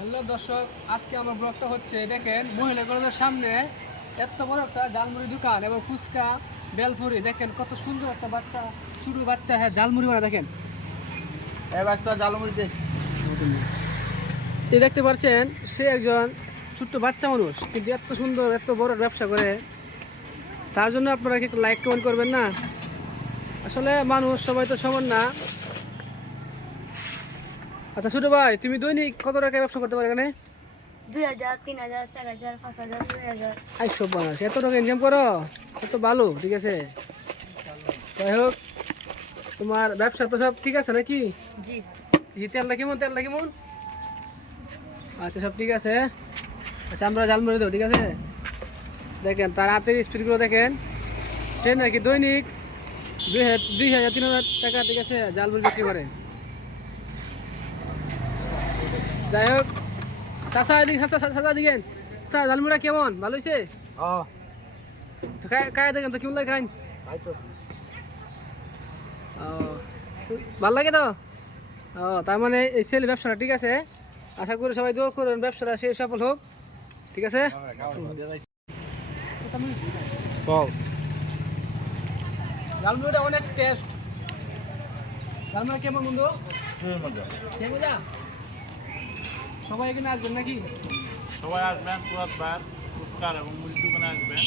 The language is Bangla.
হ্যালো দর্শক আজকে আমার ব্লগটা হচ্ছে দেখেন মহিলা কলেজের সামনে এত বড় একটা জালমুড়ি দোকান এবং ফুচকা বেলফুরি দেখেন কত সুন্দর একটা বাচ্চা ছোট বাচ্চা হ্যাঁ জালমুড়ি বানা দেখেন। এবার তো জালমুড়িতে এই দেখতে পাচ্ছেন সে একজন ছোট্ট বাচ্চা মানুষ কিন্তু এত সুন্দর এত বড় ব্যবসা করে। তার জন্য আপনারা একটু লাইক কমেন্ট করবেন না? আসলে মানুষ সবাই তো সমান না। আচ্ছা ছোট ভাই তুমি দৈনিক কত টাকা ব্যবসা করতে পারো এখানে? দুই হাজার তিন হাজার চার হাজার পাঁচ হাজার মানুষ এত টাকা ইনকাম করো? এত ভালো ঠিক আছে? যাই হোক তোমার ব্যবসা তো সব ঠিক আছে নাকি? জি। এই তেলটা কেমন তেলটা কেমন? আচ্ছা সব ঠিক আছে। আচ্ছা আমরা জাল মেরে দেবো ঠিক আছে? দেখেন তার হাতের স্পিডগুলো দেখেন। সে নাকি দৈনিক দুই হাজার দুই হাজার তিন হাজার টাকা ঠিক আছে জাল বিক্রি করে। যাই হোক চাষা এদিকে চাষা দিকেন চাষা জালমুড়া কেমন? ভালো হয়েছে হ্যাঁ খায় দেখেন তো কেমন লাগে খাইন ভালো লাগে তো? ও তার মানে এই সেল ব্যবসাটা ঠিক আছে। আশা করি সবাই দোয়া করুন ব্যবসাটা সে সফল হোক ঠিক আছে? চল লালমুড়িটা অনেক টেস্ট লালমুড়ি কেমন বন্ধু? কেমন সবাই এখানে আসবেন নাকি? সবাই আসবেন পুরাতবার পুরস্কার এবং মুড়ি দোকানে আসবেন।